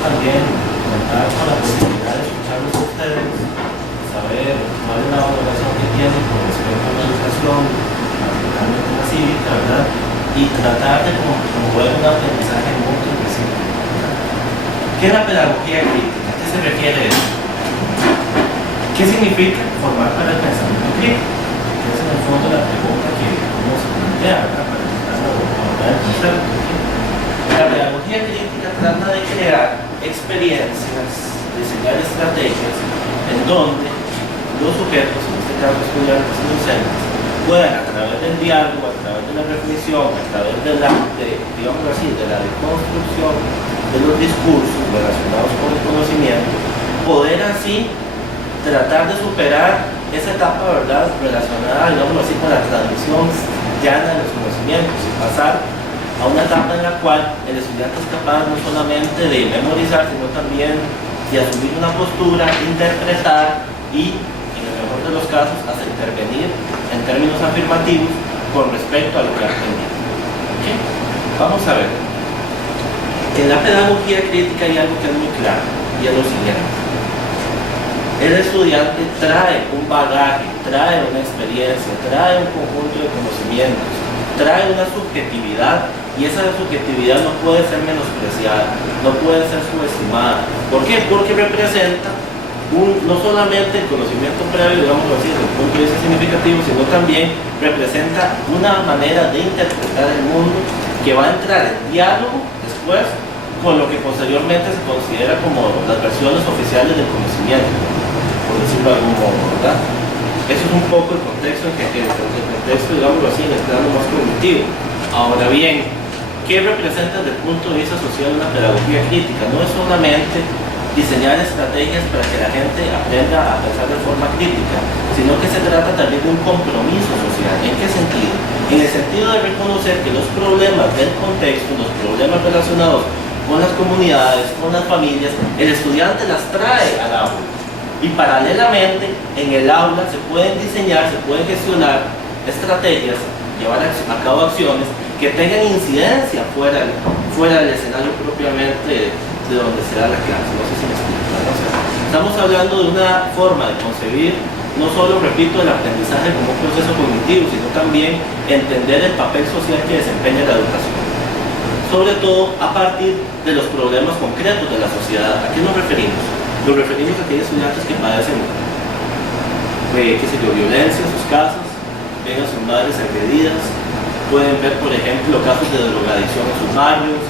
también contar con la posibilidad de escucharlos a ustedes, saber cuál es la valoración que tienen con respecto a la educación, particularmente la cívica, ¿verdad? Y tratar de promover un aprendizaje mutuo y recíproco. ¿Qué es la pedagogía crítica? ¿A qué se refiere eso? ¿Qué significa formar para el pensamiento crítico? Que es en el fondo la pregunta que uno se plantea, ¿verdad? Para intentarlo abordar el concepto. La pedagogía crítica trata de crear experiencias, diseñar estrategias en donde los sujetos, en este caso estudiantes y docentes, puedan a través del diálogo, a través de la reflexión, a través de la, digamos así, de la deconstrucción de los discursos relacionados con el conocimiento, poder así tratar de superar esa etapa, ¿verdad?, relacionada, digamos así, con la transmisión llana de los conocimientos y pasar a una etapa en la cual el estudiante es capaz no solamente de memorizar, sino también de asumir una postura, interpretar y, en el mejor de los casos, hasta intervenir en términos afirmativos con respecto a lo que ha aprendido. ¿Okay? Vamos a ver. En la pedagogía crítica hay algo que es muy claro, y es lo siguiente. El estudiante trae un bagaje, trae una experiencia, trae un conjunto de conocimientos, trae una subjetividad, y esa subjetividad no puede ser menospreciada, no puede ser subestimada. ¿Por qué? Porque representa no solamente el conocimiento previo, digamos así, desde el punto de vista significativo, sino también representa una manera de interpretar el mundo que va a entrar en diálogo después con lo que posteriormente se considera como las versiones oficiales del conocimiento, por decirlo de algún modo, ¿verdad? Eso es un poco el contexto en que el contexto, digámoslo así, en el plano más cognitivo. Ahora bien, ¿qué representa desde el punto de vista social una pedagogía crítica? No es solamente diseñar estrategias para que la gente aprenda a pensar de forma crítica, sino que se trata también de un compromiso social. ¿En qué sentido? En el sentido de reconocer que los problemas del contexto, los problemas relacionados con las comunidades, con las familias, el estudiante las trae al aula. Y paralelamente, en el aula se pueden diseñar, se pueden gestionar estrategias, llevar a cabo acciones que tengan incidencia fuera del escenario propiamente de donde se da la clase. No sé si me explico, ¿no? O sea, estamos hablando de una forma de concebir, no solo, repito, el aprendizaje como un proceso cognitivo, sino también entender el papel social que desempeña la educación. Sobre todo a partir de los problemas concretos de la sociedad. ¿A qué nos referimos? Nos referimos a aquellos estudiantes que padecen violencia en sus casas, ven a sus madres agredidas, pueden ver, por ejemplo, casos de drogadicción en sus barrios,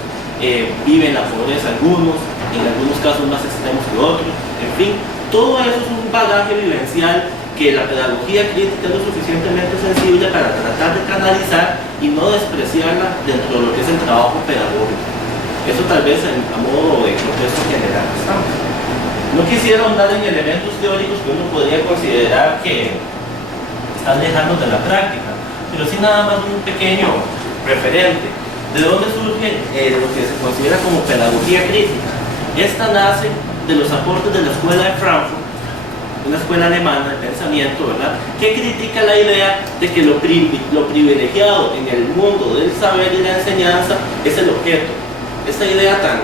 viven la pobreza algunos, en algunos casos más extremos que otros, en fin, todo eso es un bagaje vivencial que la pedagogía crítica es lo suficientemente sensible para tratar de canalizar y no despreciarla dentro de lo que es el trabajo pedagógico. Eso tal vez a modo de contexto general estamos. No quisiera ahondar en elementos teóricos que uno podría considerar que están lejanos de la práctica, pero sí nada más un pequeño referente. ¿De dónde surge lo que se considera como pedagogía crítica? Esta nace de los aportes de la escuela de Frankfurt, una escuela alemana de pensamiento, ¿verdad?, que critica la idea de que lo privilegiado en el mundo del saber y la enseñanza es el objeto. Esta idea tan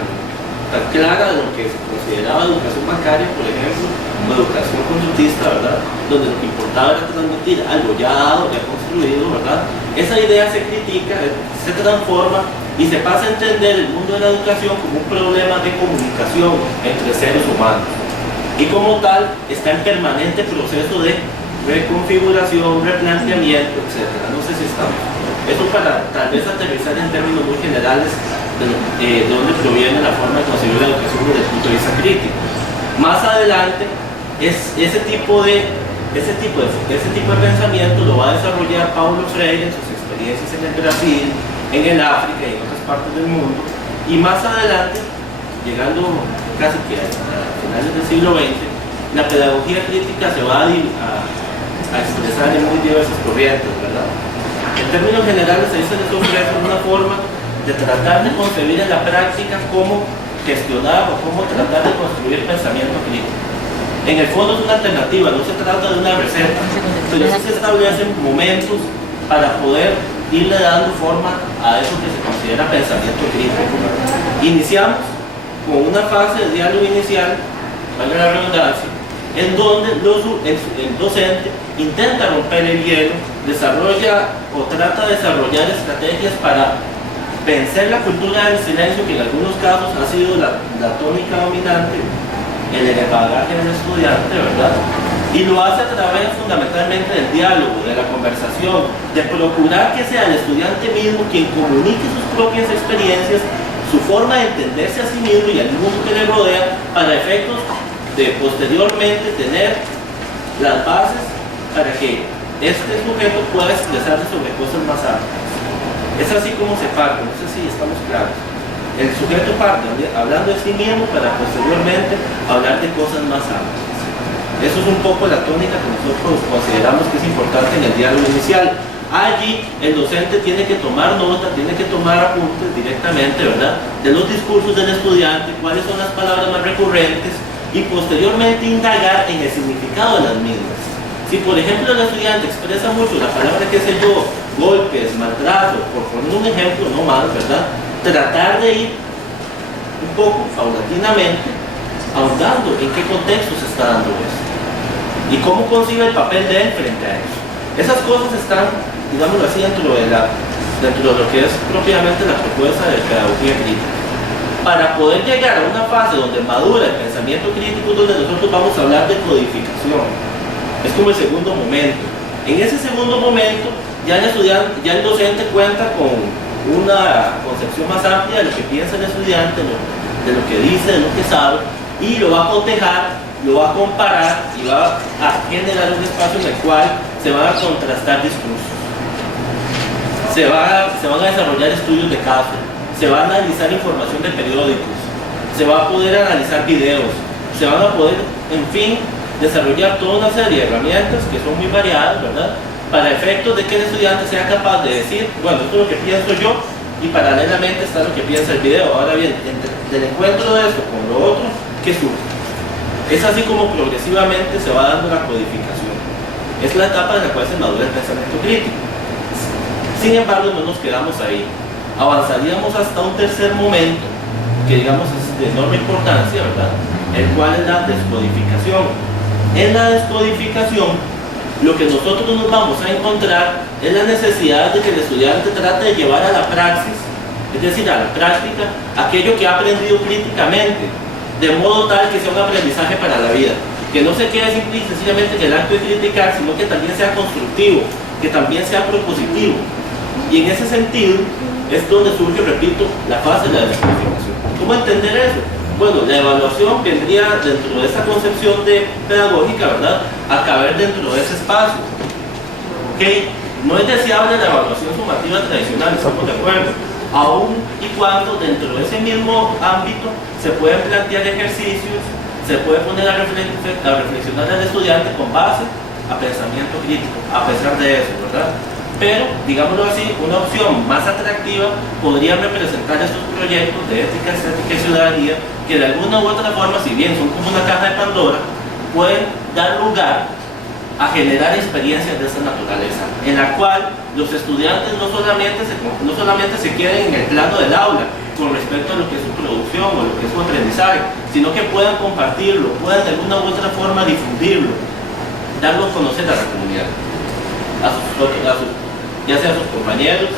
clara de lo que se consideraba educación bancaria, por ejemplo, o educación conductista, ¿verdad?, donde lo que importaba era transmitir algo ya dado, ya construido, ¿verdad? Esa idea se critica, se transforma y se pasa a entender el mundo de la educación como un problema de comunicación entre seres humanos. Y como tal, está en permanente proceso de reconfiguración, replanteamiento, etc. No sé si estamos. Eso para tal vez aterrizar en términos muy generales de dónde proviene la forma de concebir la educación desde el punto de vista crítico. Más adelante, ese tipo de pensamiento lo va a desarrollar Paulo Freire en sus experiencias en el Brasil, en el África y en otras partes del mundo. Y más adelante, llegando casi que a finales del siglo XX, la pedagogía crítica se va a expresar en muy diversas corrientes, ¿verdad? En términos generales, ahí se les ofrece una forma de tratar de concebir en la práctica cómo gestionar o cómo tratar de construir pensamiento crítico. En el fondo es una alternativa, no se trata de una receta, pero sí se establecen momentos para poder irle dando forma a eso que se considera pensamiento crítico. Iniciamos con una fase de diálogo inicial, valga la redundancia, en donde el docente intenta romper el hielo, desarrolla o trata de desarrollar estrategias para vencer la cultura del silencio, que en algunos casos ha sido la tónica dominante en el bagaje del estudiante, ¿verdad? Y lo hace a través fundamentalmente del diálogo, de la conversación, de procurar que sea el estudiante mismo quien comunique sus propias experiencias, su forma de entenderse a sí mismo y al mundo que le rodea, para efectos de posteriormente tener las bases para que este sujeto pueda expresarse sobre cosas más amplias. Es así como se parte, no sé si estamos claros. El sujeto parte hablando de sí mismo para posteriormente hablar de cosas más amplias. Eso es un poco la tónica que nosotros consideramos que es importante en el diálogo inicial. Allí el docente tiene que tomar nota, tiene que tomar apuntes directamente, ¿verdad?, de los discursos del estudiante, cuáles son las palabras más recurrentes, y posteriormente indagar en el significado de las mismas. Si por ejemplo el estudiante expresa mucho la palabra, qué sé yo, golpes, maltrato, por poner un ejemplo, no más, ¿verdad?, tratar de ir un poco paulatinamente ahondando en qué contexto se está dando esto y cómo concibe el papel de él frente a eso. Esas cosas están, digámoslo así, dentro de lo que es propiamente la propuesta de pedagogía crítica. Para poder llegar a una fase donde madura el pensamiento crítico, donde nosotros vamos a hablar de codificación. Es como el segundo momento. En ese segundo momento, ya el docente cuenta con una concepción más amplia de lo que piensa el estudiante, de lo que dice, de lo que sabe, y lo va a cotejar, lo va a comparar y va a generar un espacio en el cual se van a contrastar discursos. Se van a desarrollar estudios de caso, se va a analizar información de periódicos, se va a poder analizar videos, se van a poder, en fin, desarrollar toda una serie de herramientas que son muy variadas, ¿verdad?, para efectos de que el estudiante sea capaz de decir, bueno, esto es lo que pienso yo, y paralelamente está lo que piensa el video. Ahora bien, del encuentro de esto con lo otro, ¿qué surge? Es así como progresivamente se va dando la codificación. Es la etapa en la cual se madura el pensamiento crítico. Sin embargo, no nos quedamos ahí. Avanzaríamos hasta un tercer momento, que digamos es de enorme importancia, ¿verdad?, el cual es la descodificación. En la descodificación, lo que nosotros nos vamos a encontrar es la necesidad de que el estudiante trate de llevar a la praxis, es decir, a la práctica, aquello que ha aprendido críticamente, de modo tal que sea un aprendizaje para la vida, que no se quede simple y sencillamente en el acto de criticar, sino que también sea constructivo, que también sea propositivo. Y en ese sentido es donde surge, repito, la fase de la descodificación. ¿Cómo entender eso? Bueno, la evaluación vendría dentro de esa concepción pedagógica, ¿verdad?, a caber dentro de ese espacio. ¿Okay? No es deseable la evaluación sumativa tradicional, estamos de acuerdo, aun y cuando dentro de ese mismo ámbito se pueden plantear ejercicios, se puede poner a reflexionar al estudiante con base a pensamiento crítico, a pesar de eso, ¿verdad? Pero, digámoslo así, una opción más atractiva podría representar estos proyectos de ética, estética y ciudadanía, que de alguna u otra forma, si bien son como una caja de Pandora, pueden dar lugar a generar experiencias de esa naturaleza, en la cual los estudiantes no solamente se queden en el plano del aula con respecto a lo que es su producción o lo que es su aprendizaje, sino que puedan compartirlo, puedan de alguna u otra forma difundirlo, darlo a conocer a la comunidad, ya sea a sus compañeros,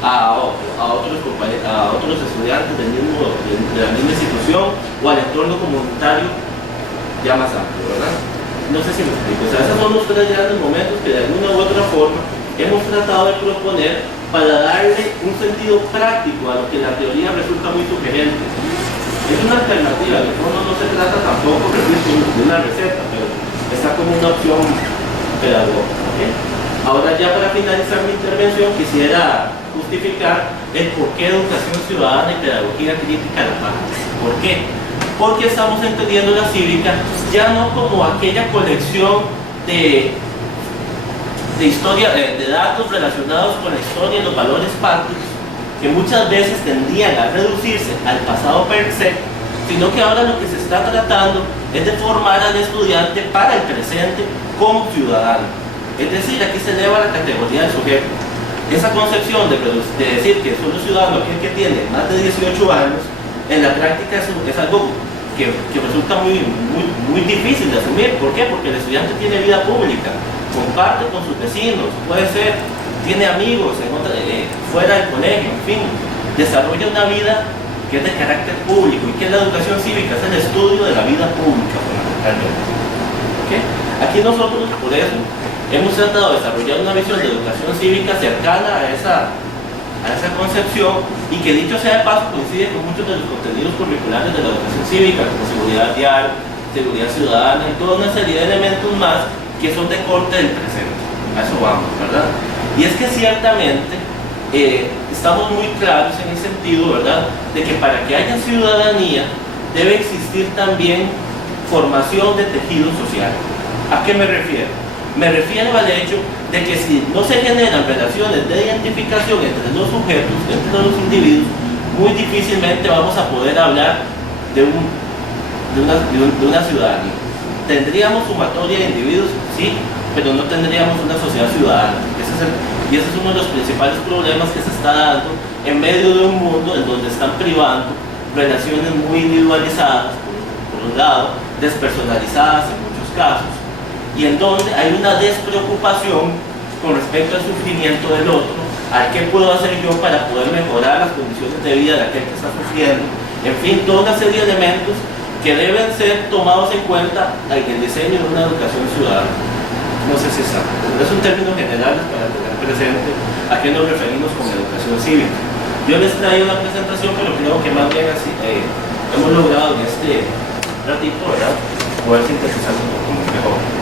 a otros estudiantes de la misma institución o al entorno comunitario ya más amplio, ¿verdad? No sé si me explico. O sea, esos son los tres grandes momentos que de alguna u otra forma hemos tratado de proponer para darle un sentido práctico a lo que la teoría resulta muy sugerente. Es una alternativa, de fondo no se trata tampoco, repito, de una receta, pero está como una opción pedagógica. ¿Okay? Ahora ya para finalizar mi intervención quisiera justificar el por qué educación ciudadana y pedagogía crítica la paz. ¿Por qué? Porque estamos entendiendo la cívica ya no como aquella colección de historia, de datos relacionados con la historia y los valores patrios, que muchas veces tendían a reducirse al pasado per se, sino que ahora lo que se está tratando es de formar al estudiante para el presente como ciudadano. Es decir, aquí se eleva la categoría del sujeto. Esa concepción de decir que solo ciudadano aquel que tiene más de 18 años en la práctica es algo que resulta muy difícil de asumir. ¿Por qué? Porque el estudiante tiene vida pública, comparte con sus vecinos, puede ser, tiene amigos fuera del colegio, en fin, desarrolla una vida que es de carácter público. ¿Y qué es la educación cívica? Es el estudio de la vida pública, fundamentalmente. ¿Okay? Aquí nosotros, por eso, hemos tratado de desarrollar una visión de educación cívica cercana a esa concepción, y que, dicho sea de paso, coincide con muchos de los contenidos curriculares de la educación cívica, como seguridad vial, seguridad ciudadana y toda una serie de elementos más que son de corte del presente. A eso vamos, ¿verdad? Y es que ciertamente estamos muy claros en el sentido, ¿verdad?, de que para que haya ciudadanía debe existir también formación de tejido social. ¿A qué me refiero? Me refiero al hecho de que si no se generan relaciones de identificación entre los sujetos, entre los individuos, muy difícilmente vamos a poder hablar de una ciudadanía. Tendríamos sumatoria de individuos, sí, pero no tendríamos una sociedad ciudadana. Y ese es uno de los principales problemas que se está dando en medio de un mundo en donde están privando relaciones muy individualizadas, por un lado, despersonalizadas en muchos casos, y en donde hay una despreocupación con respecto al sufrimiento del otro, a qué puedo hacer yo para poder mejorar las condiciones de vida de aquel que está sufriendo. En fin, toda una serie de elementos que deben ser tomados en cuenta en el diseño de una educación ciudadana. No sé si es un término general para tener presente a qué nos referimos con educación cívica. Yo les traigo una presentación, pero creo que más bien así, hemos logrado en este ratito, ¿verdad?, poder sintetizar un poco mejor.